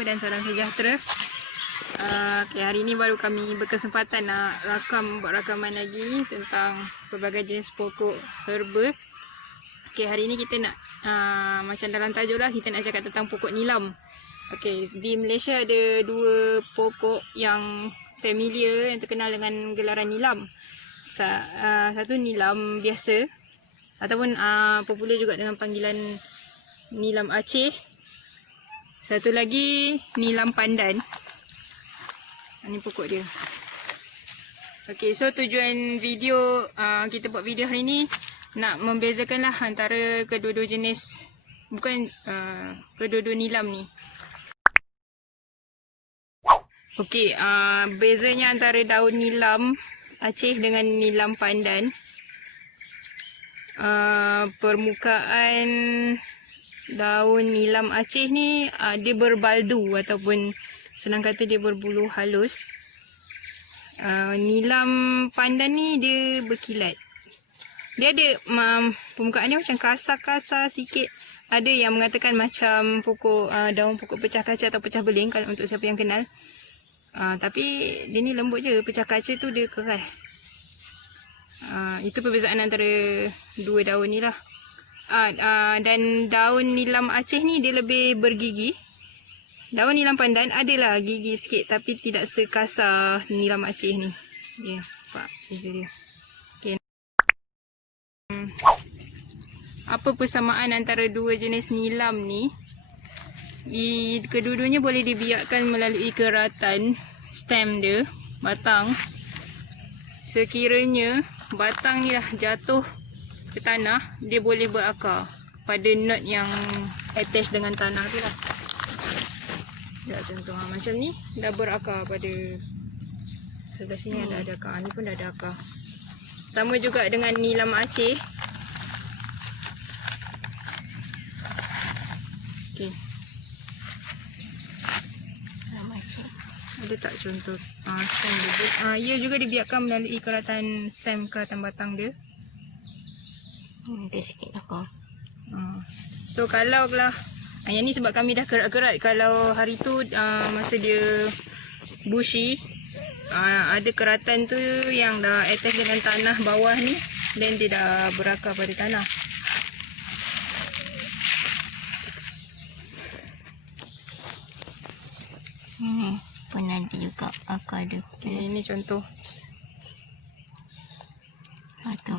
wabarakatuh dan salam sejahtera. Hari ini baru kami berkesempatan nak buat rakaman lagi tentang pelbagai jenis pokok herba. Hari ini kita nak macam dalam tajuk lah, kita nak cakap tentang pokok nilam. Di Malaysia ada dua pokok yang familiar, yang terkenal dengan gelaran nilam. Satu nilam biasa ataupun popular juga dengan panggilan nilam Aceh. Satu lagi nilam pandan. Ini pokok dia. So tujuan video kita buat video hari ni nak membezakanlah antara kedua-dua jenis, bukan kedua-dua nilam ni. Bezanya antara daun nilam Aceh dengan nilam pandan. Permukaan daun nilam Aceh ni dia berbaldu ataupun senang kata dia berbulu halus. Nilam pandan ni dia berkilat. Dia ada permukaan dia macam kasar-kasar sikit. Ada yang mengatakan macam daun pokok pecah kaca atau pecah beling kalau untuk siapa yang kenal. Tapi dia ni lembut je, pecah kaca tu dia keras. Itu perbezaan antara dua daun ni lah. Dan daun nilam Aceh ni dia lebih bergigi. Daun nilam pandan adalah gigi sikit tapi tidak sekasar nilam Aceh ni. Nampak beza dia. Apa persamaan antara dua jenis nilam ni? Kedua-duanya boleh dibiakkan melalui keratan stem dia, batang. Sekiranya batang ni dah jatuh ke tanah, dia boleh berakar pada knot yang attach dengan tanah tu lah. Contoh macam ni dah berakar pada sebelah sini. Ada akar, ni pun dah ada akar. Sama juga dengan nilam Aceh. Ada tak contoh stem dia? Ia juga dibiarkan melalui keratan stem, keratan batang dia. Ada sikit akar. So kalau lah yang ni sebab kami dah kerat-kerat. Kalau hari tu masa dia bushy, ada keratan tu yang dah attach dengan tanah bawah ni, then dia dah berakar pada tanah. Ini pun ada juga akar dia. Ini contoh. Satu.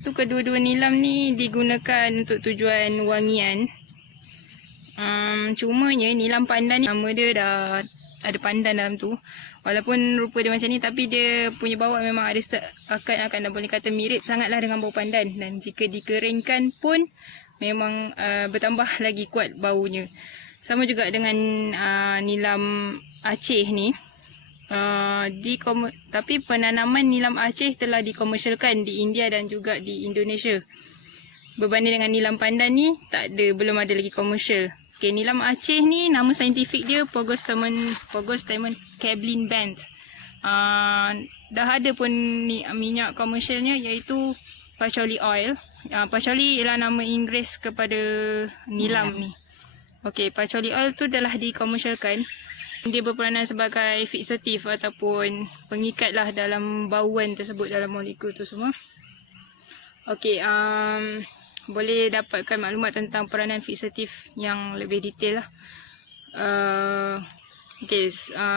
Tu kedua-dua nilam ni digunakan untuk tujuan wangian. Cumanya nilam pandan ni nama dia dah ada pandan dalam tu. Walaupun rupa dia macam ni, tapi dia punya bau memang ada akan boleh kata mirip sangatlah dengan bau pandan. Dan jika dikeringkan pun memang bertambah lagi kuat baunya. Sama juga dengan nilam Aceh ni. Tapi penanaman nilam Aceh telah dikomersialkan di India dan juga di Indonesia. Berbanding dengan nilam pandan ni belum ada lagi komersial. Nilam Aceh ni nama saintifik dia Pogostemon cablin band. Dah ada pun minyak komersialnya iaitu patchouli oil. Patchouli ialah nama Inggeris kepada nilam ni. Patchouli oil tu telah dikomersialkan. Dia berperanan sebagai fixatif ataupun pengikat lah dalam bauan tersebut, dalam molekul tu semua. Boleh dapatkan maklumat tentang peranan fixatif yang lebih detail lah.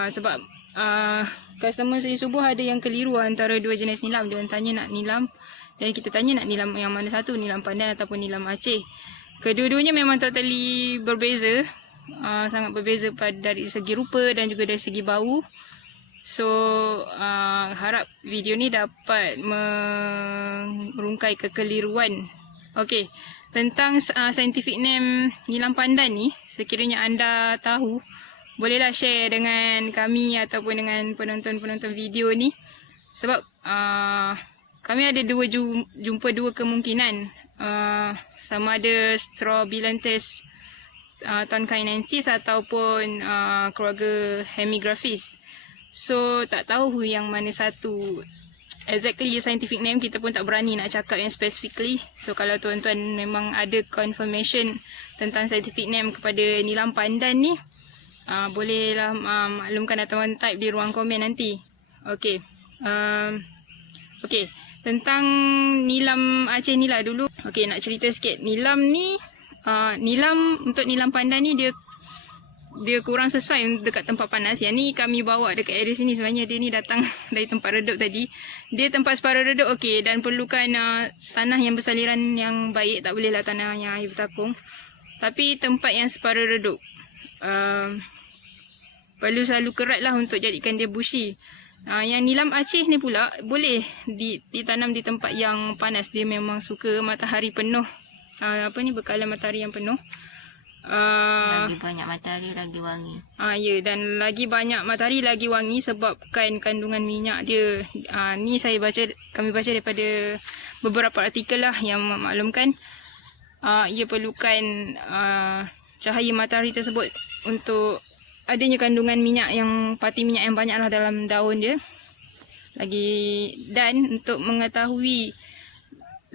Sebab customer saya subuh ada yang keliru antara dua jenis nilam. Dia tanya nak nilam, dan kita tanya nak nilam yang mana satu, nilam pandan ataupun nilam Aceh. Kedua-duanya memang totally berbeza. Sangat berbeza dari segi rupa dan juga dari segi bau. So harap video ni dapat merungkai kekeliruan. Tentang scientific name nilam pandan ni, sekiranya anda tahu, bolehlah share dengan kami ataupun dengan penonton-penonton video ni. Sebab kami ada jumpa dua kemungkinan. Sama ada Strobilanthes tonkainensis ataupun keluarga Hemigraphis. So tak tahu yang mana satu exactly scientific name, kita pun tak berani nak cakap yang specifically. So kalau tuan-tuan memang ada confirmation tentang scientific name kepada nilam pandan ni, bolehlah maklumkan atau type di ruang komen nanti. Okey. Okey, tentang nilam Aceh ni lah dulu. Okey, nak cerita sikit. Nilam ni untuk nilam pandan ni dia kurang sesuai dekat tempat panas. Yang ni kami bawa dekat area sini. Sebenarnya dia ni datang dari tempat redup tadi. Dia tempat separuh redup okey, dan perlukan tanah yang bersaliran yang baik. Tak bolehlah tanah yang air bertakung. Tapi tempat yang separuh redup perlu selalu kerat lah untuk jadikan dia bushy. Yang nilam Aceh ni pula boleh ditanam di tempat yang panas. Dia memang suka matahari penuh. Bekalan matahari yang penuh. Lagi banyak matahari lagi wangi. Ya, dan lagi banyak matahari lagi wangi sebabkan kandungan minyak dia. Ni kami baca daripada beberapa artikel lah yang memaklumkan ia perlukan cahaya matahari tersebut untuk adanya kandungan minyak pati minyak yang banyak lah dalam daun dia. Dan untuk mengetahui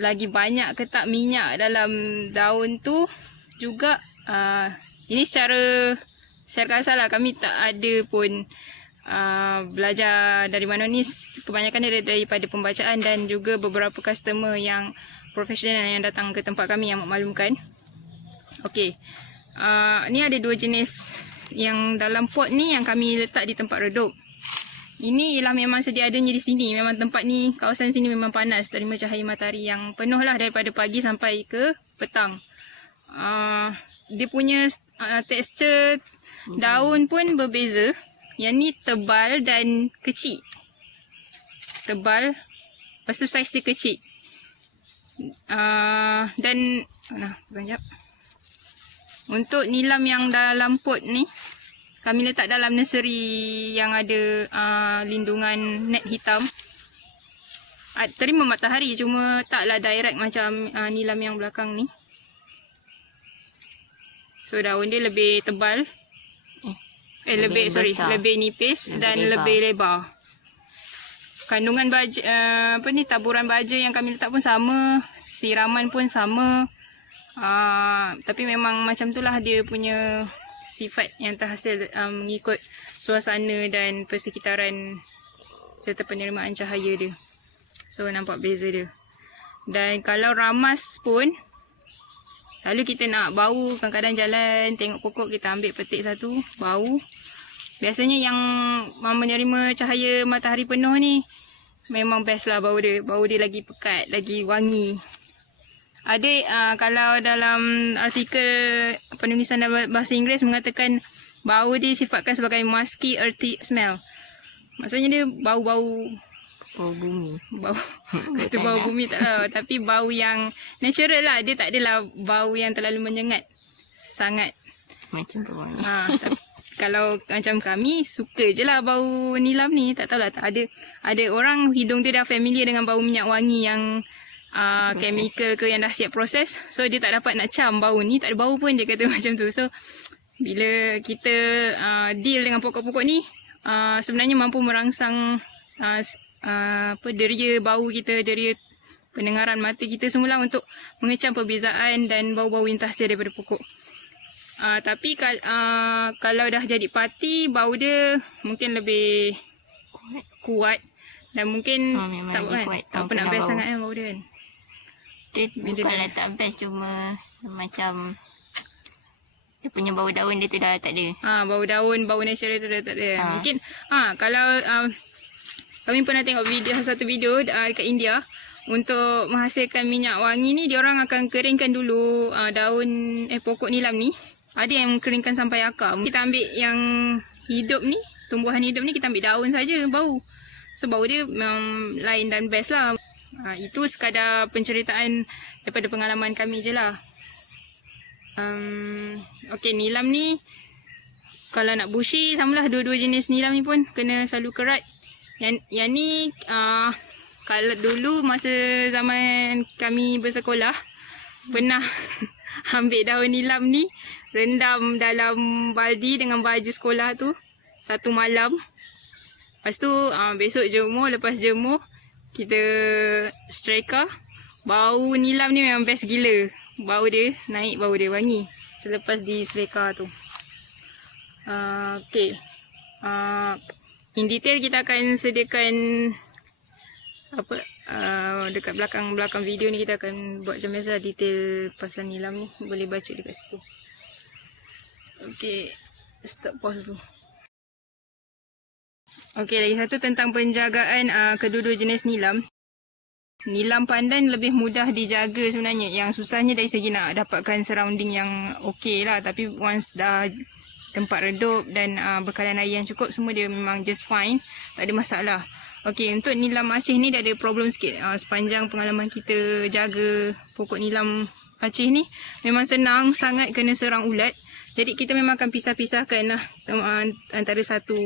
lagi banyak ke tak minyak dalam daun tu juga, ini secara kasar lah, kami tak ada pun belajar dari mana ni. Kebanyakan daripada pembacaan dan juga beberapa customer yang profesional yang datang ke tempat kami yang memaklumkan. Okey, ni ada 2 jenis yang dalam pot ni yang kami letak di tempat redup. Ini ialah memang sedia adanya di sini. Memang tempat ni, kawasan sini memang panas, terima cahaya matahari yang penuh lah daripada pagi sampai ke petang. Dia punya tekstur daun pun berbeza. Yang ni tebal dan kecil. Tebal, lepas tu saiz dia kecil. Dan sekejap. Untuk nilam yang dalam pot ni, kami letak dalam nursery yang ada lindungan net hitam. Terima matahari, cuma taklah direct macam nilam yang belakang ni. So daun dia lebih tebal. Lebih nipis dan lebih lebar. Kandungan baja, taburan baja yang kami letak pun sama, siraman pun sama. Tapi memang macam itulah dia punya sifat yang terhasil mengikut suasana dan persekitaran serta penerimaan cahaya dia. So nampak beza dia. Dan kalau ramas pun, lalu kita nak bau, kadang-kadang jalan tengok pokok, kita ambil petik satu, bau. Biasanya yang menerima cahaya matahari penuh ni memang best lah bau dia. Bau dia lagi pekat, lagi wangi. Ada kalau dalam artikel penulisan dalam bahasa Inggeris mengatakan bau dia sifatkan sebagai musky earthy smell. Maksudnya dia bau-bau bumi. Kata bau bumi tak lah, tapi bau yang natural lah. Dia tak adalah bau yang terlalu menyengat sangat. Macam bawang. Kalau macam kami suka je lah bau nilam ni. Tak tahulah, tak ada orang hidung dia dah familiar dengan bau minyak wangi yang chemical ke yang dah siap proses. So dia tak dapat nak cam bau ni, tak ada bau pun, dia kata macam tu. So bila kita deal dengan pokok-pokok ni, sebenarnya mampu merangsang deria bau kita, deria pendengaran mata kita semula untuk mengecam perbezaan dan bau-bau yang terhasil daripada pokok. Tapi kalau dah jadi pati, bau dia mungkin lebih kuat dan mungkin tak pernah best sangat kan bau dia kan. Dia bukanlah tak best, cuma macam dia punya bau daun dia tu dah tak ada. Bau daun, bau natural tu dah tak ada. Mungkin kalau kami pernah tengok satu video dekat India, untuk menghasilkan minyak wangi ni diorang akan keringkan dulu daun pokok nilam ni. Ada yang keringkan sampai akar. Kita ambil yang hidup ni, tumbuhan hidup ni, kita ambil daun saja bau. So bau dia lain dan best lah. Itu sekadar penceritaan daripada pengalaman kami je lah. Okey, nilam ni kalau nak bushy, samalah dua-dua jenis nilam ni pun kena selalu kerat. Yang ni kalau dulu masa zaman kami bersekolah pernah ambil daun nilam ni, rendam dalam baldi dengan baju sekolah tu satu malam. Lepas tu besok jemur, lepas jemur kita Streka. Bau nilam ni memang best gila. Bau dia naik, bau dia wangi selepas di Streka tu. Okay. In detail kita akan sediakan apa dekat belakang video ni, kita akan buat macam biasa detail pasal nilam ni. Boleh baca dekat situ. Okay, stop pause dulu. Okay, lagi satu tentang penjagaan kedua-dua jenis nilam. Nilam pandan lebih mudah dijaga sebenarnya. Yang susahnya dari segi nak dapatkan surrounding yang okey lah. Tapi once dah tempat redup dan bekalan air yang cukup, semua dia memang just fine. Tak ada masalah. Okey, untuk nilam Aceh ni dah ada problem sikit. Sepanjang pengalaman kita jaga pokok nilam Aceh ni, memang senang sangat kena serang ulat. Jadi kita memang akan pisah-pisahkan lah antara satu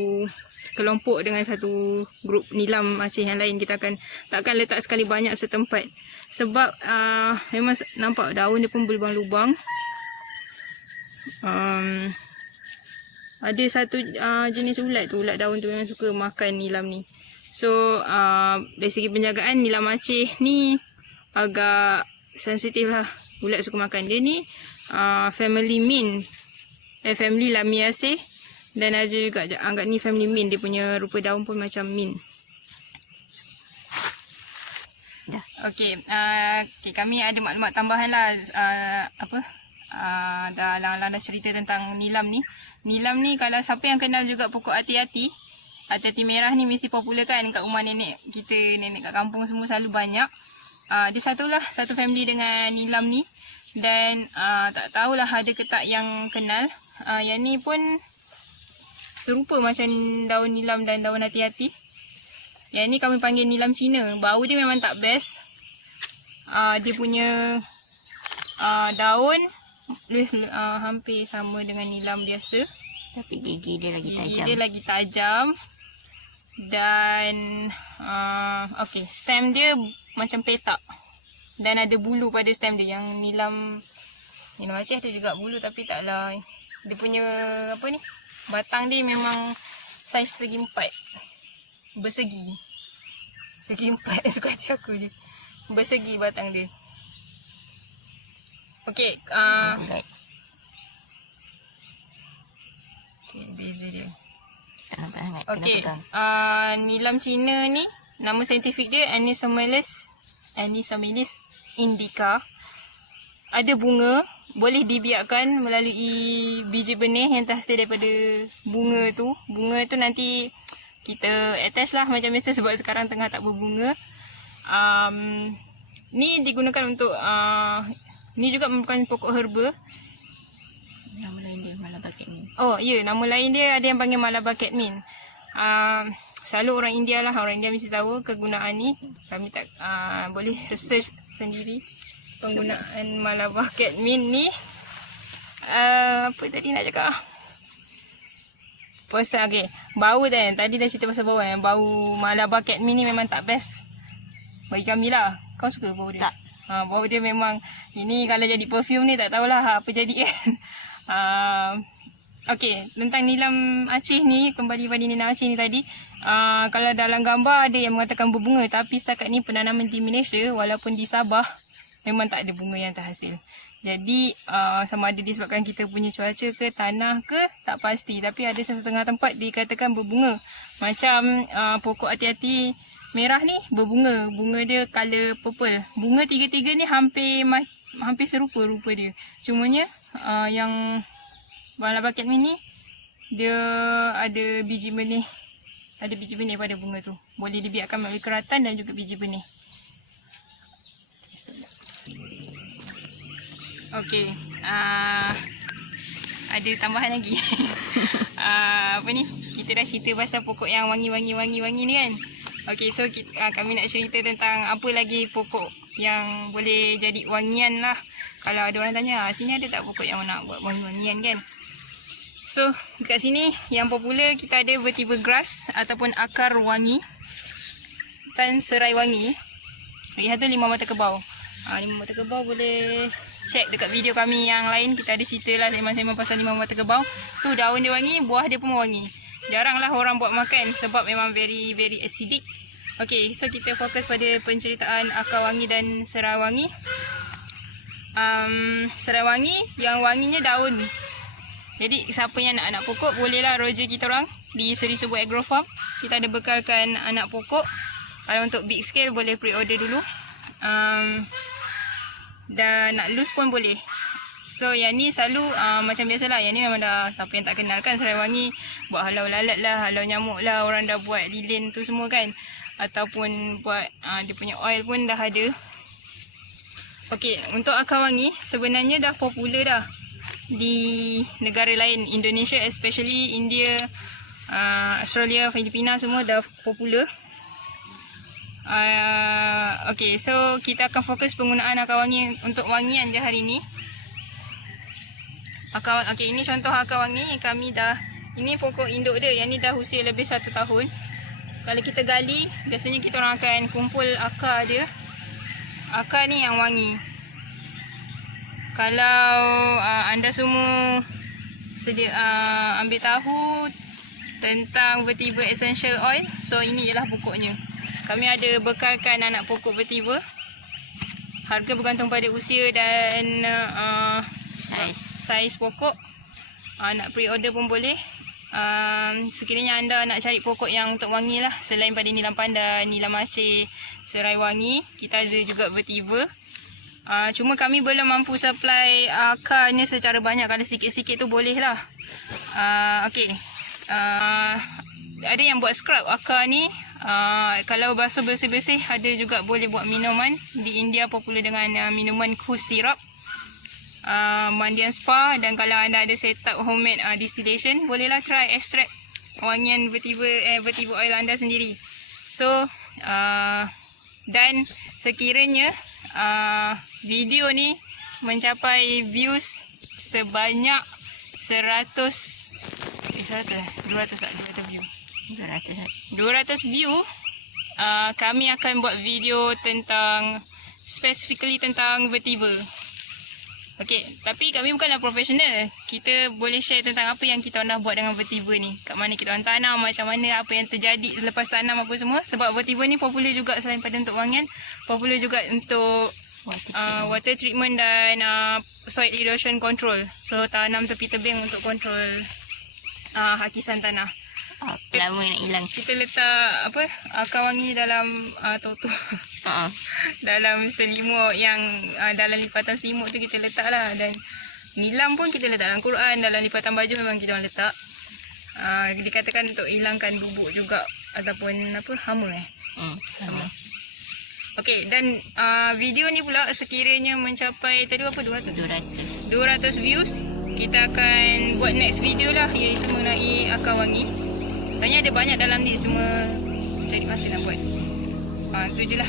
kelompok dengan satu grup nilam Aceh yang lain. Kita takkan letak sekali banyak setempat. Sebab memang nampak daun dia pun berlubang-lubang. Ada satu jenis ulat tu, ulat daun tu memang suka makan nilam ni. So dari segi penjagaan, nilam Aceh ni agak sensitif lah. Ulat suka makan dia ni. Family mint, family Lamiaceae. Dan ada juga anggap ni family mint. Dia punya rupa daun pun macam mint. Okay, kami ada maklumat tambahan lah. Dah cerita tentang nilam ni. Nilam ni kalau siapa yang kenal juga pokok hati-hati merah ni mesti popular kan kat rumah nenek kita, nenek kat kampung semua selalu banyak. Dia satu family dengan nilam ni. Dan tak tahulah ada ke tak yang kenal. Yang ni pun serupa macam daun nilam dan daun hati-hati. Yang ni kami panggil nilam Cina. Bau dia memang tak best. Dia punya daun hampir sama dengan nilam biasa. Tapi gigi dia lagi tajam. Gigi dia lagi tajam. Dan okay, stem dia macam petak. Dan ada bulu pada stem dia. Yang nilam Aceh ada juga bulu, tapi taklah. Dia punya batang dia memang saiz segi empat. Bersegi. Segi empat. Suka hati aku je. Bersegi batang dia. Okay. Okay, beza dia. Okay. Nilam Cina ni, nama saintifik dia Anisomylis indica. Ada bunga. Boleh dibiarkan melalui biji benih yang terhasil daripada bunga tu. Bunga tu nanti kita attach lah macam biasa sebab sekarang tengah tak berbunga. Ni digunakan untuk ni juga merupakan pokok herba. Nama lain dia Malabar Catmint. Oh ya, nama lain dia ada yang panggil Malabar Catmint. Selalu orang India lah, orang India mesti tahu kegunaan ni. Kami tak boleh research sendiri penggunaan Malabar Catmint ni. Apa tadi nak cakap? Okay, bau tadi dah cerita pasal bau kan. Bau Malabar Catmint ni memang tak best bagi kami lah. Kau suka bau dia? Tak. Bau dia memang, ini kalau jadi perfume ni tak tahulah apa jadi kan. Okay, tentang nilam Aceh ni, kembali pada nilam Aceh ni tadi. Kalau dalam gambar ada yang mengatakan berbunga, tapi setakat ni penanaman di Malaysia walaupun di Sabah memang tak ada bunga yang terhasil. Jadi sama ada disebabkan kita punya cuaca ke tanah ke tak pasti, tapi ada setengah tempat dikatakan berbunga. Macam pokok hati-hati merah ni berbunga, bunga dia color purple. Bunga tiga-tiga ni hampir serupa rupa dia. Cumanya yang Malabar Catmint ni dia ada biji benih. Ada biji benih pada bunga tu. Boleh dibiarkan melalui keratan dan juga biji benih. Okey, ada tambahan lagi. Apa ni? Kita dah cerita pasal pokok yang wangi ni kan. Okey, so kami nak cerita tentang apa lagi pokok yang boleh jadi wangian lah. Kalau ada orang tanya, sini ada tak pokok yang nak buat wangi-wangian kan? So, dekat sini yang popular kita ada vetiver grass ataupun akar wangi. Dan serai wangi. Lagi satu limau mata kebau. Limau mata kebau boleh check dekat video kami yang lain. Kita ada cerita lah sembang-sembang pasal limau mata kebau. Tu daun dia wangi, buah dia pun wangi. Jaranglah orang buat makan sebab memang very acidic. Okay, so kita fokus pada penceritaan akar wangi dan serai wangi. Serai wangi, yang wanginya daun. Jadi siapa yang nak anak pokok, bolehlah roger kita orang di Seri Subuh Agro Farm. Kita ada bekalkan anak pokok. Kalau untuk big scale boleh pre-order dulu. Dan nak loose pun boleh. So yang ni selalu macam biasalah. Yang ni memang dah siapa yang tak kenal kan serai wangi. Buat halau lalat lah, halau nyamuk lah. Orang dah buat lilin tu semua kan. Ataupun buat dia punya oil pun dah ada. Okey, untuk akar wangi sebenarnya dah popular dah di negara lain. Indonesia especially, India, Australia, Filipina semua dah popular. Okay, so kita akan fokus penggunaan akar wangi untuk wangian je hari ni. Okay, ini contoh akar wangi kami dah. Ini pokok induk dia, yang ni dah usia lebih 1 tahun. Kalau kita gali, biasanya kita orang akan kumpul akar dia. Akar ni yang wangi. Kalau anda semua sedia ambil tahu tentang vetiver essential oil, so ini ialah pokoknya. Kami ada bekalkan anak pokok vetiver. Harga bergantung pada usia dan saiz pokok. Nak pre-order pun boleh. Sekiranya anda nak cari pokok yang untuk wangi lah, selain pada nilam pandan, nilam aceh, serai wangi, kita ada juga vetiver. Cuma kami belum mampu supply akarnya secara banyak. Kalau sikit-sikit tu boleh lah. Okay. Ada yang buat scrub akar ni. Kalau basuh bersih-bersih, ada juga boleh buat minuman. Di India popular dengan minuman Khus Syrup, mandian spa. Dan kalau anda ada set up homemade distillation, bolehlah try extract wangian vetiver oil anda sendiri. So dan sekiranya video ni mencapai views sebanyak 200 view, kami akan buat video tentang specifically tentang vetiver. Okey, tapi kami bukanlah profesional. Kita boleh share tentang apa yang kita nak buat dengan vetiver ni. Kat mana kita orang tanam, macam mana, apa yang terjadi selepas tanam apa semua. Sebab vetiver ni popular juga selain pada untuk wangian, popular juga untuk water treatment dan soil erosion control. So tanam tepi tebing untuk kontrol hakisan tanah. Lama nak hilang. Kita letak akar wangi dalam toto. Dalam selimut yang dalam lipatan selimut tu kita letak lah. Dan nilam pun kita letak dalam Quran. Dalam lipatan baju memang kita orang letak. Dikatakan untuk hilangkan bubuk juga, ataupun hama hama. Okey, dan video ni pula sekiranya mencapai tadi 200 views, kita akan buat next video lah, iaitu mengenai akar wangi. Sebenarnya ada banyak dalam ni, cuma cari masa nak buat. Itu je lah.